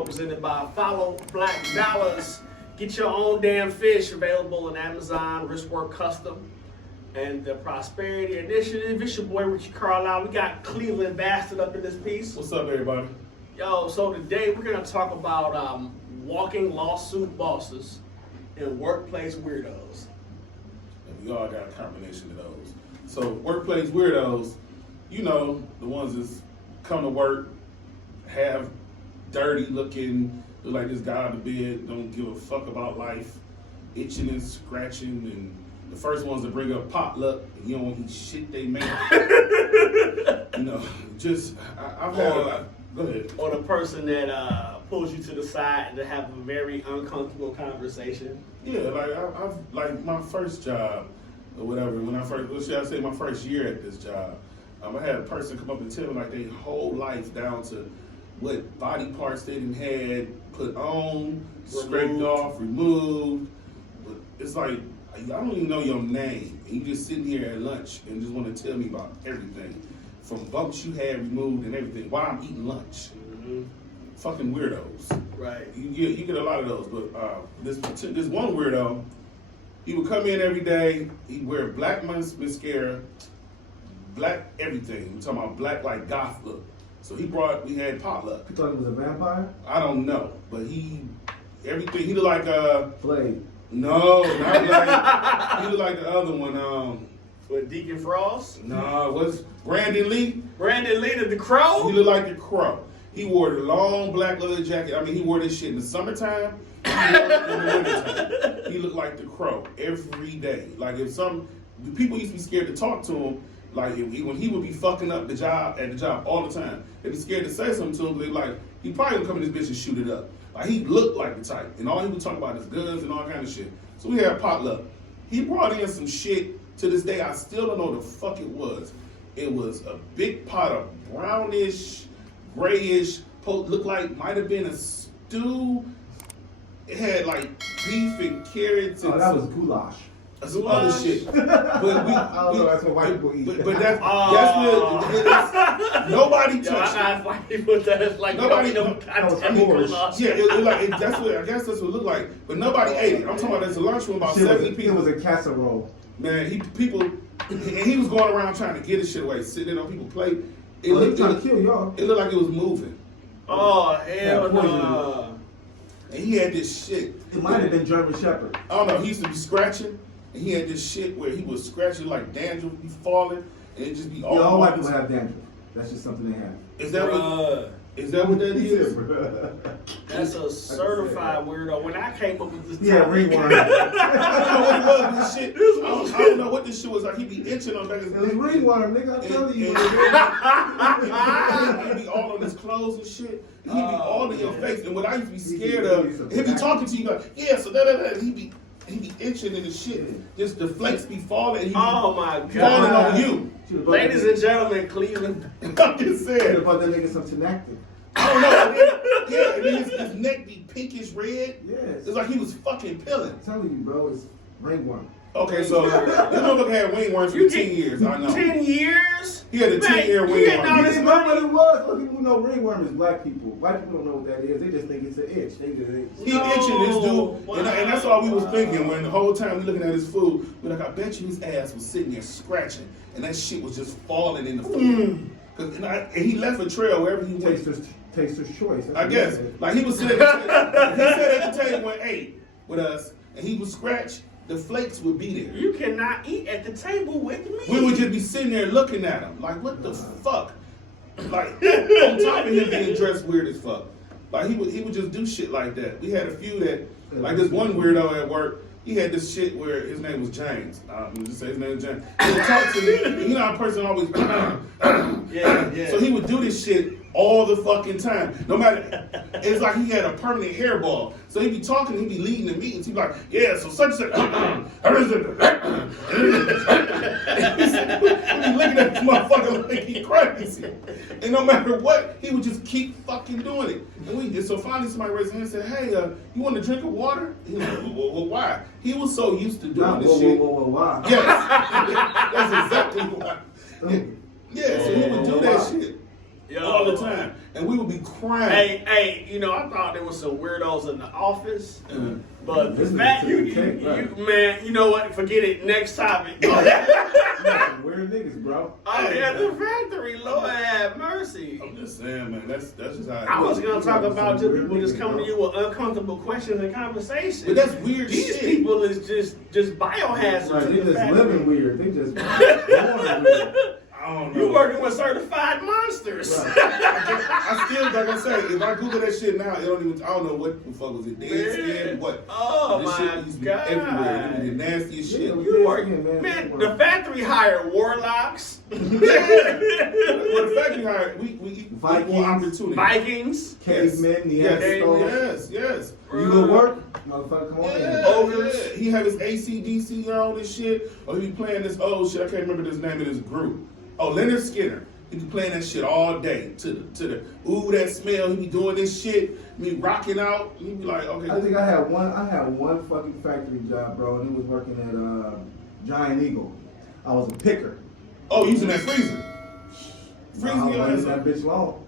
Radio presented by Follow Black Dollars. Get your own damn fish available on Amazon, Wristwork Custom, and the Prosperity Initiative. It's your boy Richie Carlisle. We got Cleveland Bastard up in this piece. What's up, everybody? Yo, so today we're going to talk about walking lawsuit bosses and workplace weirdos. And we all got a combination of those. So, workplace weirdos, you know, the ones that come to work, have dirty looking, look like this guy on the bed, don't give a fuck about life, itching and scratching, and the first ones to bring up potluck, and you don't want to eat shit they make. You know, just, I've had a lot. Go ahead. Or the person that pulls you to the side and to have a very uncomfortable conversation. Yeah, like I've like my first job or whatever. When I first, what should I say, my first year at this job, I had a person come up and tell me like their whole life down to what body parts they done had put on, scraped off, removed. But it's like I don't even know your name, and you just sitting here at lunch and just want to tell me about everything, from bumps you had removed and everything while I'm eating lunch. Mm-hmm. Fucking weirdos. Right. You get a lot of those, but this one weirdo, he would come in every day. He'd wear black mascara, black everything. We're talking about black like goth look. So we had potluck. You thought he was a vampire? I don't know, but he looked like Blade. No, not like he looked like the other one. With Deacon Frost? No, what's Brandon Lee? Brandon Lee the Crow? He looked like the Crow. He wore the long black leather jacket. I mean, he wore this shit in the summertime. He wore it in the wintertime. He looked like the Crow every day. Like if people used to be scared to talk to him. Like when he would be fucking up at the job all the time. They'd be scared to say something to him. They like he probably would come in this bitch and shoot it up. Like he looked like the type, and all he would talk about is guns and all kind of shit. So we had potluck. He brought in some shit. To this day, I still don't know what the fuck it was. It was a big pot of brownish, grayish, looked like might have been a stew. It had like beef and carrots and that was goulash. some other shit. But I don't know, that's what white people eat. But that's what nobody touched it. I white people that's like Nobody know. Yeah, I guess that's what it looked like. But nobody ate it. I'm talking about there's a lunchroom about 70 people. It was a casserole. Man, he was going around trying to get his shit away, sitting on people's plate. He was trying to kill y'all. It looked like it was moving. Oh, hell no. And he had this shit. It might have been German Shepherd. I don't know, he used to be scratching, and he had this shit where he was scratching like dandruff would be falling, and it just be all all white people have dandruff. That's just something they have. Is that what that is? That's a certified weirdo. When I came up with this ringworm. I don't know what it was, this shit. I don't know what this shit was like. He'd be itching on back his It was ringworm, nigga. I'm telling you. He'd be all on his clothes and shit. He'd be all in your face. And what I used to be scared of, he'd be talking to you like, yeah, so da-da-da. He'd be itching in his shit. Just the flakes be falling. And oh my God. Falling on you. Ladies and gentlemen, Cleveland. I'm just saying. Should have bought that nigga some Tinactin. I don't know. Yeah, and then his neck be pinkish red. Yes. It's like he was fucking peeling. I'm telling you, bro, it's ringworm. Okay, so this motherfucker had wingworms for 10 years. I know. 10 years? He had a 10-year wingworm. You didn't know what it was. Most people who know ringworm is black people. White people don't know what that is. They just think it's an itch. He itching this dude, and that's all we was thinking when the whole time we looking at his food. We're like, I bet you his ass was sitting there scratching, and that shit was just falling in the food. And he left a trail wherever he went. Taster's choice. I guess. Like he was sitting at the table and ate with us, and he would scratch. The flakes would be there. You cannot eat at the table with me. We would just be sitting there looking at him. Like, what the fuck? Like, on top of him being dressed weird as fuck. Like, he would just do shit like that. We had a few that, like this one weirdo at work, he had this shit where his name was James. I'm going to just say his name was James. He would talk to me, and you know how a person always, yeah. So he would do this shit all the fucking time. No matter, it's like he had a permanent hairball. So he'd be talking, he'd be leading the meetings. He'd be like, yeah, so such and such. He'd be looking at this motherfucker like he crazy. And no matter what, he would just keep fucking doing it. And so finally somebody raised their hand and said, hey, you want a drink of water? He was like, well, why? He was so used to doing this shit. Why? Yes. That's exactly why. Yeah, so he would do that shit. all the time, and we would be crying. Hey, you know, I thought there was some weirdos in the office, but This the is fact a cake, right. man, you know what? Forget it. Next topic. Weird niggas, bro. Oh yeah, the factory. Lord have mercy. I'm just saying, man. That's just how. I was gonna talk about just Weird people just niggas, coming bro. to you with uncomfortable questions and conversations. But that's weird These shit. people is just biohazards. Right, in they the just factory. living weird. They just born weird. I don't know. You working with certified monsters. Right. I still, like I say, if I Google that shit now, I don't know what the fuck was it. Dead skin, what? Oh this my shit used to be God. everywhere. It was the nastiest shit. Yeah. You work, Man, man. The factory hired warlocks, Well, the factory hired, we equal Vikings. opportunity. Vikings, Cavemen, Yes. You go work, motherfucker, come on in. Yeah, Ogres. yeah. He had his ACDC on this shit, or he be playing this old shit. I can't remember the name of this group. Oh, Leonard Skinner. He be playing that shit all day to the ooh, that smell. He be doing this shit, me rocking out. He be like, okay. I think I had one fucking factory job, bro, and it was working at Giant Eagle. I was a picker. Oh, using that freezer. Freezing I your was ass in that up. bitch long.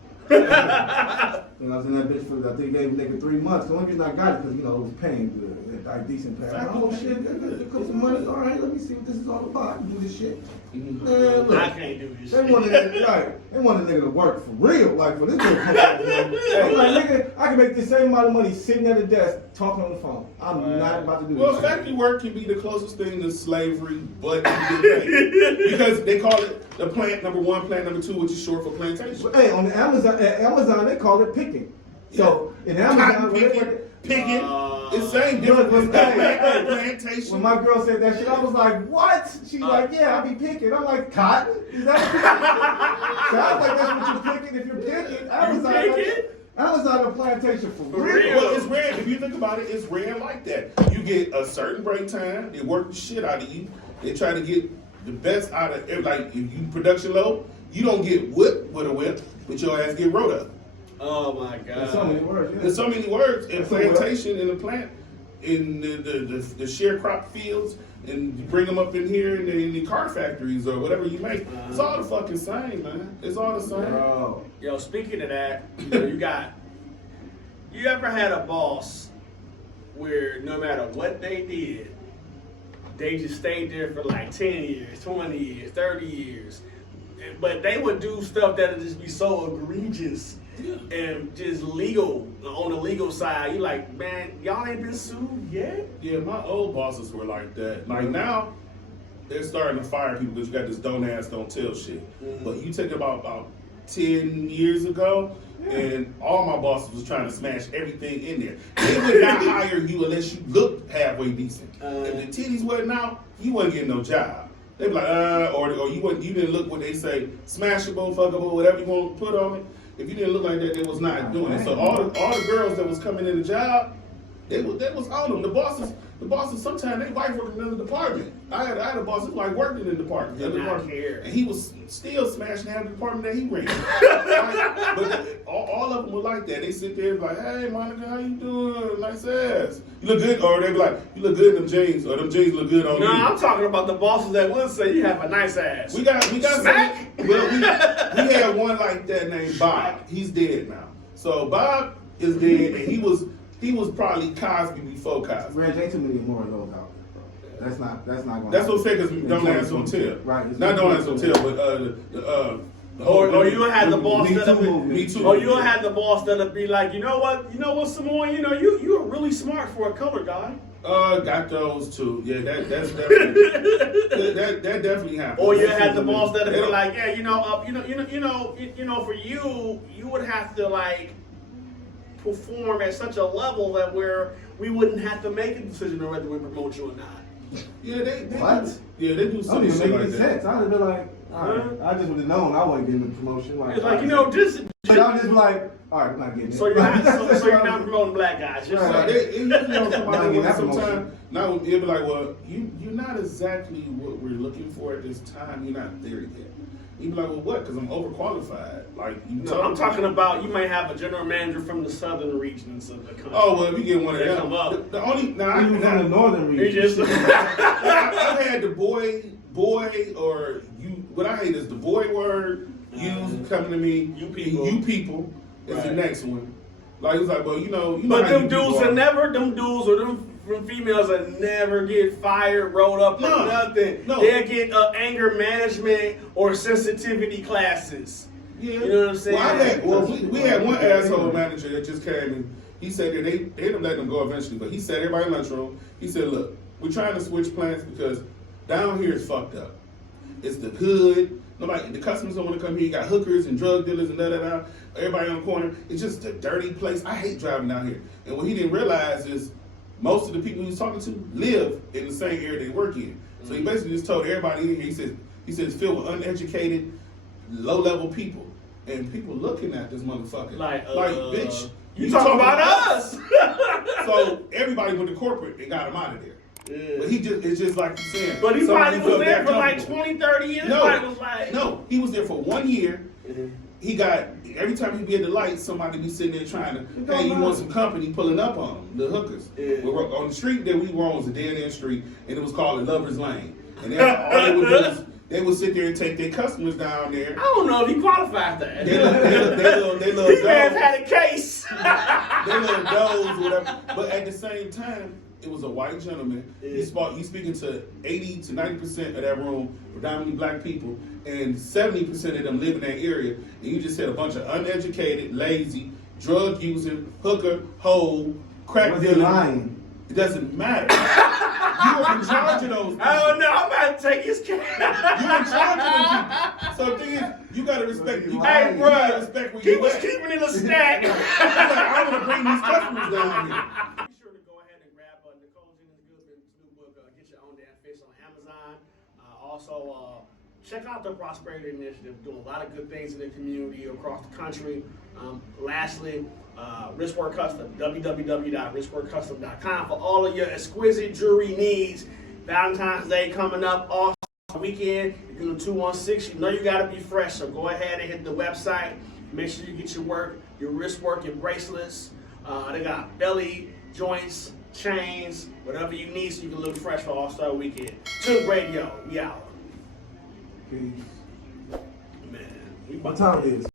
And I was in that bitch for, I think they gave nigga 3 months. The only reason I got it because, you know, it was paying good. Like decent pay. Oh shit, there comes some money. All right, let me see what this is all about. I can do this shit. Mhm. Man, look. I can't do this. They wanted a nigga to work for real, like for this nigga. Hey, like nigga, I can make the same amount of money sitting at a desk talking on the phone. I'm not about to do Well, this. shit. factory work can be the closest thing to slavery, but you get paid. Because they call it the plant number 1, plant number 2, which is short for plantation. Hey, on the Amazon they call it picking. So in Amazon, Cotton when they picking, work- picking, it's same difference. Look, hey, hey, Plantation. when my girl said that shit, I was like, what? She's like, yeah, I be picking. I'm like, cotton? Is that what Sounds like that's what you're picking if you're picking. Amazon a plantation for real. Well, it's ran. If you think about it, it's ran like that. You get a certain break time. They work the shit out of you. They try to get the best out of it. Like if you production low, you don't get whipped with a whip, but your ass get wrote up. Oh my God. There's so many words. Yeah. There's so many words in That's so well. plantation, in the plant, in the sharecrop fields, and you bring them up in here in the car factories or whatever you make. It's all the fucking same, man. It's all the same. Bro. Yo, speaking of that, you ever had a boss where no matter what they did, they just stayed there for like 10 years, 20 years, 30 years, but they would do stuff that would just be so egregious and just legal, on the legal side. You like, man, y'all ain't been sued yet? Yeah, my old bosses were like that. Like now, they're starting to fire people because you got this don't ask, don't tell shit. But you take about 10 years ago, and all my bosses was trying to smash everything in there. They would not hire you unless you looked halfway decent. If the titties wasn't out, you wasn't getting no job. They be like, or you didn't look what they say, smashable, fuckable, whatever you want to put on it. If you didn't look like that, they was not doing it. So all the girls that was coming in the job, they was on them. The bosses sometimes they wife working in the department. I had a boss who like worked in the department. Did not care. And he was still smashing half the department that he ran. But all of them were like that. They sit there and be like, hey Monica, how you doing? Nice ass. You look good. Or they be like, you look good in them jeans. Or them jeans look good on you. No, I'm talking about the bosses that would say you have a nice ass. We got Smack? some. Well, we had one like that named Bob. He's dead now. So Bob is dead, and he was probably Cosby before Cosby. Reg, ain't too many more of those out there, bro. That's not going. That's what I'm saying, because don't ask, don't tell. Right. it's Not don't ask, don't tell, but the whole. Or you had the boss Me that'll Too be, movement. Me Too. or you had the boss that'll be like, you know what, Samoan, you are really smart for a color guy. Got those too. Yeah, that's definitely that definitely happened. Or you had the boss that'll be like, yeah, for you would have to like perform at such a level that where we wouldn't have to make a decision on whether we promote you or not. Yeah, they What? Yeah, they do I don't silly even shit make like any that. sense. I'd have been like, all right, I just would have known I wasn't getting the promotion. Like, It's like, this. But I'm just like, all right, I'm not getting it. So you're not promoting black guys. You're Right. saying- Somebody Not sometimes now it'll be like, well, you're not exactly what we're looking for at this time. You're not there yet. You'd be like, well, what? Because I'm overqualified. Like No, I'm talking about you might have a general manager from the southern regions of the country. Oh well, if you get one of They them, come up. the only now You from the northern You region. just I've had the boy or you. What I hate is the boy word You coming to me. You people. You people is the next one. Like, it was like, well, you know But how them dudes or them females that never get fired, rolled up, or nothing. No. They'll get anger management or sensitivity classes. Yeah. You know what I'm saying? We had one asshole manager that just came and he said that they ended up letting them go eventually, but he said everybody in the lunchroom, he said, look, we're trying to switch plans because down here is fucked up. It's the hood. The customers don't want to come here. You got hookers and drug dealers and da-da-da. Everybody on the corner. It's just a dirty place. I hate driving down here. And what he didn't realize is most of the people he was talking to live in the same area they work in. So he basically just told everybody in here, he said it's filled with uneducated, low-level people. And people looking at this motherfucker. Like bitch. You talking about us? So everybody went to corporate and got him out of there. Yeah. But it's just like you said. But he probably was there for like 20, 30 years. No, he was there for 1 year. Mm-hmm. He got, every time he'd be at the light, somebody be sitting there trying to, hey, you want some company, pulling up on him, the hookers. Yeah. On the street that we were on was a dead-end street, and it was called the Lover's Lane. And all they would do is, they would sit there and take their customers down there. I don't know if he qualified that. They little He may have had a case. They little does, whatever. But at the same time, it was a white gentleman. Yeah. He's speaking to 80 to 90% of that room, predominantly black people, and 70% of them live in that area. And you just said a bunch of uneducated, lazy, drug-using, hooker, hoe, crack dealing. It doesn't matter. You are in charge of those people. Oh no, I'm about to take his cat. You're in charge of them people. So the thing is, you gotta respect. Hey, bro, he was keeping it a stack. I want to bring these customers down here. Be sure to go ahead and grab Nicole Jennings' new book, Get Your Own Damn Fish, on Amazon. Also, check out the Prosperity Initiative, doing a lot of good things in the community across the country. Lastly, Wristwork Custom, www.wristworkcustom.com for all of your exquisite jewelry needs. Valentine's Day coming up, all weekend. You're doing 216. You know you gotta be fresh, so go ahead and hit the website. Make sure you get your work, your wristwork, your bracelets. They got belly joints, chains, whatever you need, so you can look fresh for All-Star Weekend. Jooked Radio, we out. Peace. Man, what time is it?